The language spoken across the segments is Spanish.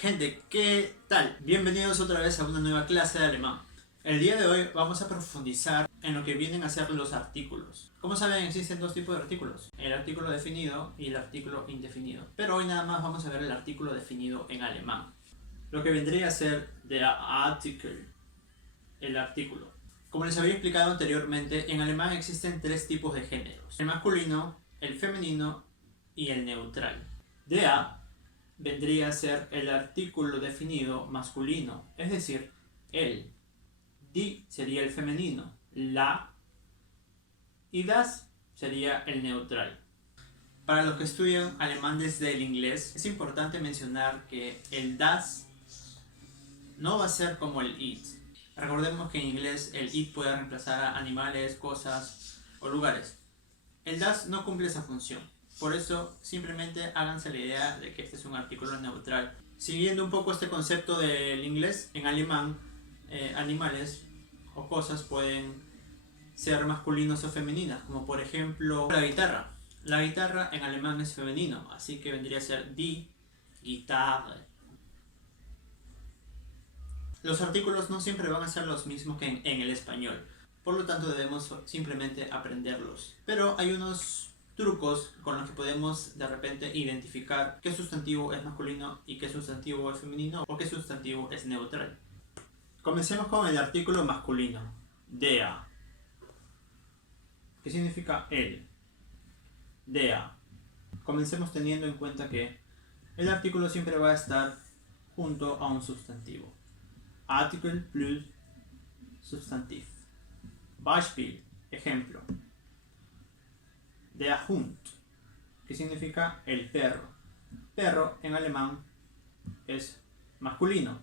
Gente, ¿qué tal? Bienvenidos otra vez a una nueva clase de alemán. El día de hoy vamos a profundizar en lo que vienen a ser los artículos. Como saben, existen dos tipos de artículos, el artículo definido y el artículo indefinido. Pero hoy nada más vamos a ver el artículo definido en alemán. Lo que vendría a ser der Artikel, el artículo. Como les había explicado anteriormente, en alemán existen tres tipos de géneros: el masculino, el femenino y el neutral. Der vendría a ser el artículo definido masculino, es decir, el. Die sería el femenino, la y das sería el neutral. Para los que estudian alemán desde el inglés, es importante mencionar que el das no va a ser como el it. Recordemos que en inglés el it puede reemplazar a animales, cosas o lugares. El das no cumple esa función. Por eso, simplemente háganse la idea de que este es un artículo neutral. Siguiendo un poco este concepto del inglés, en alemán, animales o cosas pueden ser masculinos o femeninas, como por ejemplo la guitarra. La guitarra en alemán es femenino, así que vendría a ser die Gitarre. Los artículos no siempre van a ser los mismos que en el español, por lo tanto debemos simplemente aprenderlos. Pero hay unos trucos con los que podemos de repente identificar qué sustantivo es masculino y qué sustantivo es femenino o qué sustantivo es neutral. Comencemos con el artículo masculino, der, que significa el. Der. Comencemos teniendo en cuenta que el artículo siempre va a estar junto a un sustantivo. Artikel plus Substantiv. Beispiel, ejemplo. Der Hund, que significa el perro. Perro en alemán es masculino.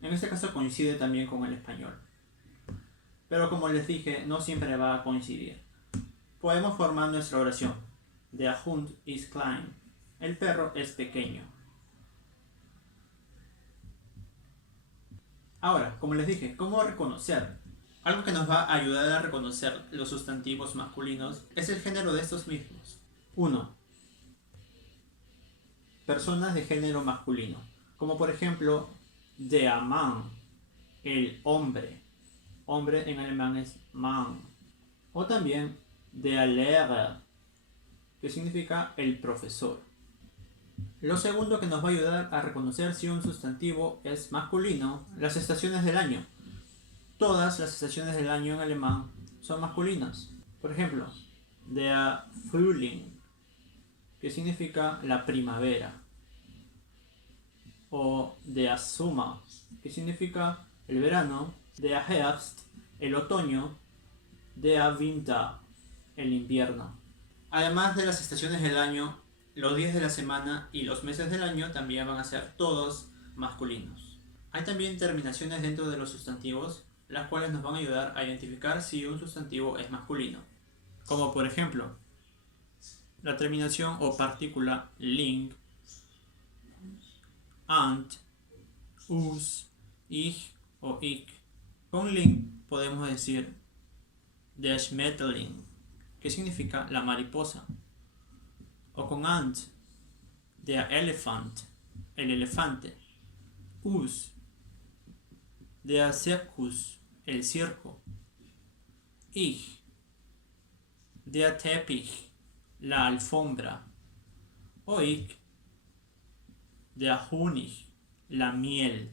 En este caso coincide también con el español. Pero como les dije, no siempre va a coincidir. Podemos formar nuestra oración. Der Hund ist klein. El perro es pequeño. Ahora, como les dije, ¿cómo reconocer? Algo que nos va a ayudar a reconocer los sustantivos masculinos es el género de estos mismos. 1. Personas de género masculino, como por ejemplo der Mann, el hombre. Hombre en alemán es Mann. O también der Lehrer, que significa el profesor. Lo segundo que nos va a ayudar a reconocer si un sustantivo es masculino, las estaciones del año. Todas las estaciones del año en alemán son masculinas. Por ejemplo, der Frühling, que significa la primavera. O der Sommer, que significa el verano. Der Herbst, el otoño. Der Winter, el invierno. Además de las estaciones del año, los días de la semana y los meses del año también van a ser todos masculinos. Hay también terminaciones dentro de los sustantivos, las cuales nos van a ayudar a identificar si un sustantivo es masculino. Como por ejemplo, la terminación o partícula ling, ant, us, ich o ik. Con ling podemos decir der Schmetterling, que significa la mariposa. O con ant, der Elefant, el elefante. Us, der Circus, el circo. Ich, der Teppich, la alfombra. O ik, der Honig, la miel.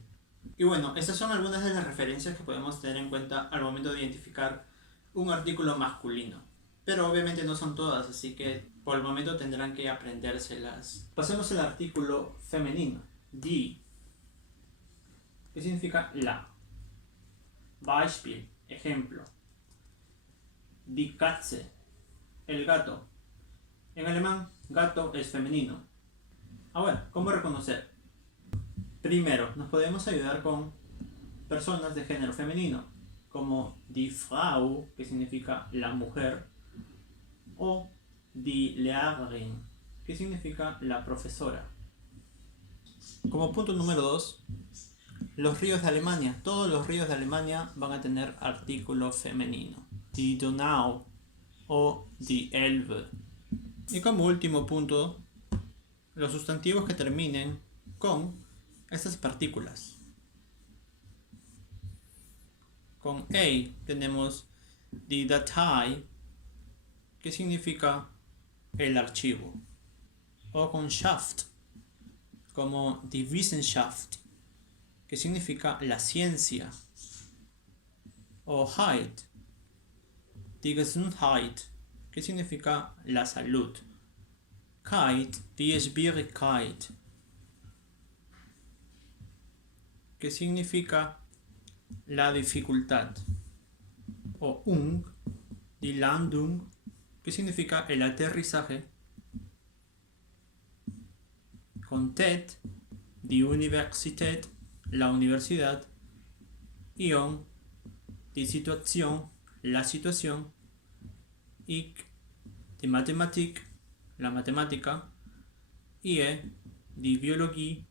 Y bueno, estas son algunas de las referencias que podemos tener en cuenta al momento de identificar un artículo masculino. Pero obviamente no son todas, así que por el momento tendrán que aprendérselas. Pasemos al artículo femenino, die, que significa la. Beispiel, ejemplo. Die Katze, el gato. En alemán, gato es femenino. Ahora, ¿cómo reconocer? Primero, nos podemos ayudar con personas de género femenino, como die Frau, que significa la mujer, o die Lehrerin, que significa la profesora. Como punto número 2, los ríos de Alemania. Todos los ríos de Alemania van a tener artículo femenino. Die Donau o die Elbe. Y como último punto, los sustantivos que terminen con estas partículas. Con A tenemos die Datei, que significa el archivo. O con Schaft, como die Wissenschaft, que significa la ciencia. O Heit, die Gesundheit, que significa la salud. Keit, die Schwierigkeit, que significa la dificultad. O die Landung, que significa el aterrizaje. Con TED, die Universität, la universidad. Y die Situation, la situación. Ich, die Mathematik, la matemática. Die Biologie,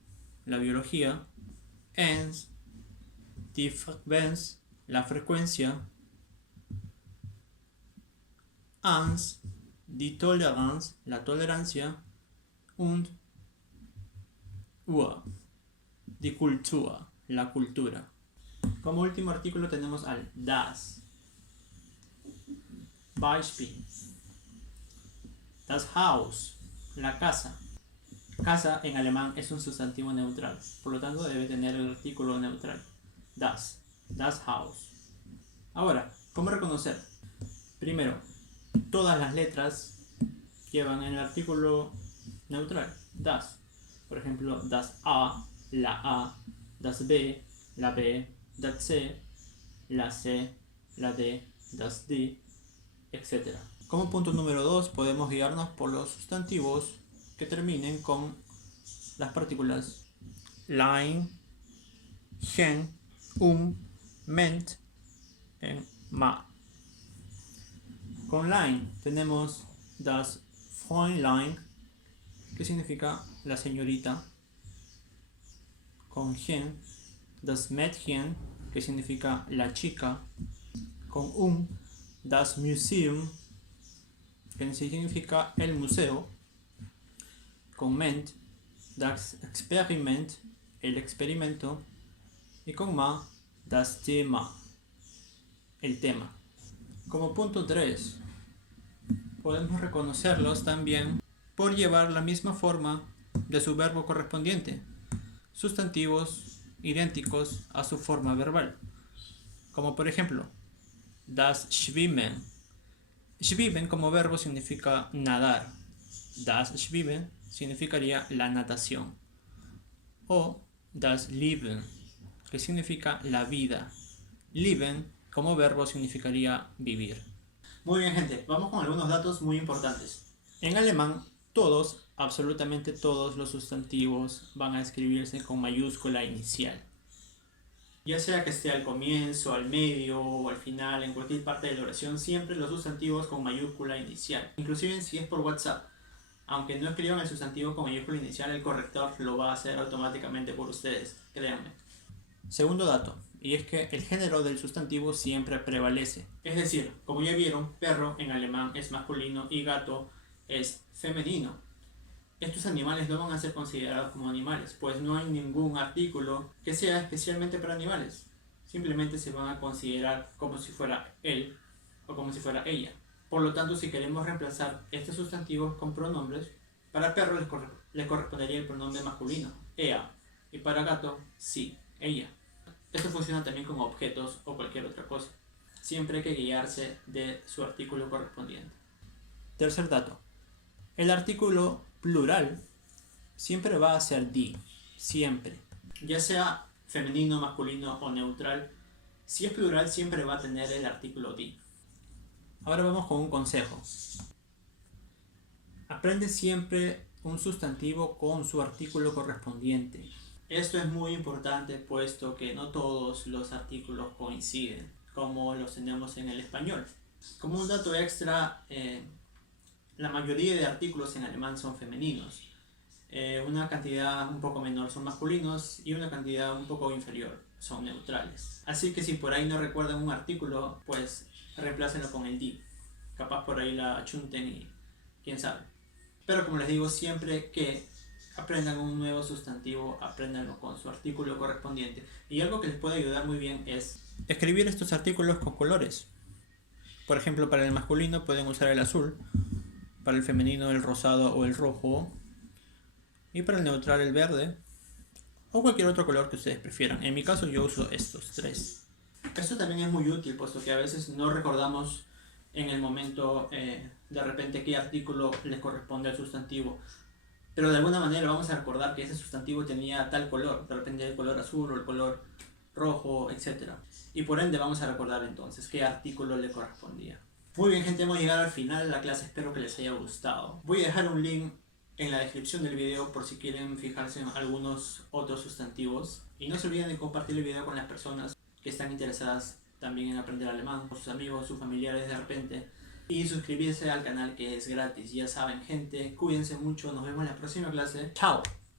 la biología. Ens, die Frequenz, la frecuencia. Ans, die Toleranz, la tolerancia. Und die Kultur, la cultura. Como último artículo tenemos al das. Beispiel. Das Haus, la casa. Casa en alemán es un sustantivo neutral, por lo tanto debe tener el artículo neutral. Das Haus. Ahora, ¿cómo reconocer? Primero, todas las letras llevan el artículo neutral, das. Por ejemplo, das A, la A, das B, la B, das C, la C, la D, das D, etc. Como punto número 2 podemos guiarnos por los sustantivos que terminen con las partículas lein, gen, ment, en ma. Con lein tenemos das Fräulein, que significa la señorita. Con gen, das Mädchen, que significa la chica. Con das Museum, que significa el museo. Con ment, das Experiment, el experimento. Y con ma, das Thema, el tema. Como punto 3, podemos reconocerlos también por llevar la misma forma de su verbo correspondiente, sustantivos idénticos a su forma verbal. Como por ejemplo, das Schwimmen. Schwimmen como verbo significa nadar. Das Schwimmen significaría la natación. O das Leben, que significa la vida. Leben como verbo significaría vivir. Muy bien, gente, vamos con algunos datos muy importantes. En alemán, absolutamente todos los sustantivos van a escribirse con mayúscula inicial. Ya sea que esté al comienzo, al medio o al final, en cualquier parte de la oración, siempre los sustantivos con mayúscula inicial. Inclusive si es por WhatsApp, aunque no escriban el sustantivo con mayúscula inicial, el corrector lo va a hacer automáticamente por ustedes, créanme. Segundo dato, y es que el género del sustantivo siempre prevalece. Es decir, como ya vieron, perro en alemán es masculino y gato es femenino. Estos animales no van a ser considerados como animales, pues no hay ningún artículo que sea especialmente para animales. Simplemente se van a considerar como si fuera él o como si fuera ella. Por lo tanto, si queremos reemplazar estos sustantivos con pronombres, para perro le correspondería el pronombre masculino, ea, y para gato, sí, ella. Esto funciona también con objetos o cualquier otra cosa. Siempre hay que guiarse de su artículo correspondiente. Tercer dato. El artículo plural siempre va a ser die, siempre. Ya sea femenino, masculino o neutral, si es plural siempre va a tener el artículo die. Ahora vamos con un consejo. Aprende siempre un sustantivo con su artículo correspondiente. Esto es muy importante puesto que no todos los artículos coinciden, como los tenemos en el español. Como un dato extra, la mayoría de artículos en alemán son femeninos. Una cantidad un poco menor son masculinos y una cantidad un poco inferior son neutrales. Así que si por ahí no recuerdan un artículo, pues reemplácenlo con el die. Capaz por ahí la achunten y quién sabe. Pero como les digo, siempre que aprendan un nuevo sustantivo, apréndanlo con su artículo correspondiente. Y algo que les puede ayudar muy bien es escribir estos artículos con colores. Por ejemplo, para el masculino pueden usar el azul, para el femenino el rosado o el rojo, y para el neutral el verde, o cualquier otro color que ustedes prefieran. En mi caso yo uso estos tres. Esto también es muy útil, puesto que a veces no recordamos en el momento de repente qué artículo le corresponde al sustantivo. Pero de alguna manera vamos a recordar que ese sustantivo tenía tal color, de repente el color azul o el color rojo, etc. Y por ende vamos a recordar entonces qué artículo le correspondía. Muy bien, gente, hemos llegado al final de la clase, espero que les haya gustado. Voy a dejar un link en la descripción del video por si quieren fijarse en algunos otros sustantivos. Y no se olviden de compartir el video con las personas que están interesadas también en aprender alemán, con sus amigos, sus familiares de repente. Y suscribirse al canal, que es gratis. Ya saben, gente, cuídense mucho, nos vemos en la próxima clase. ¡Chao!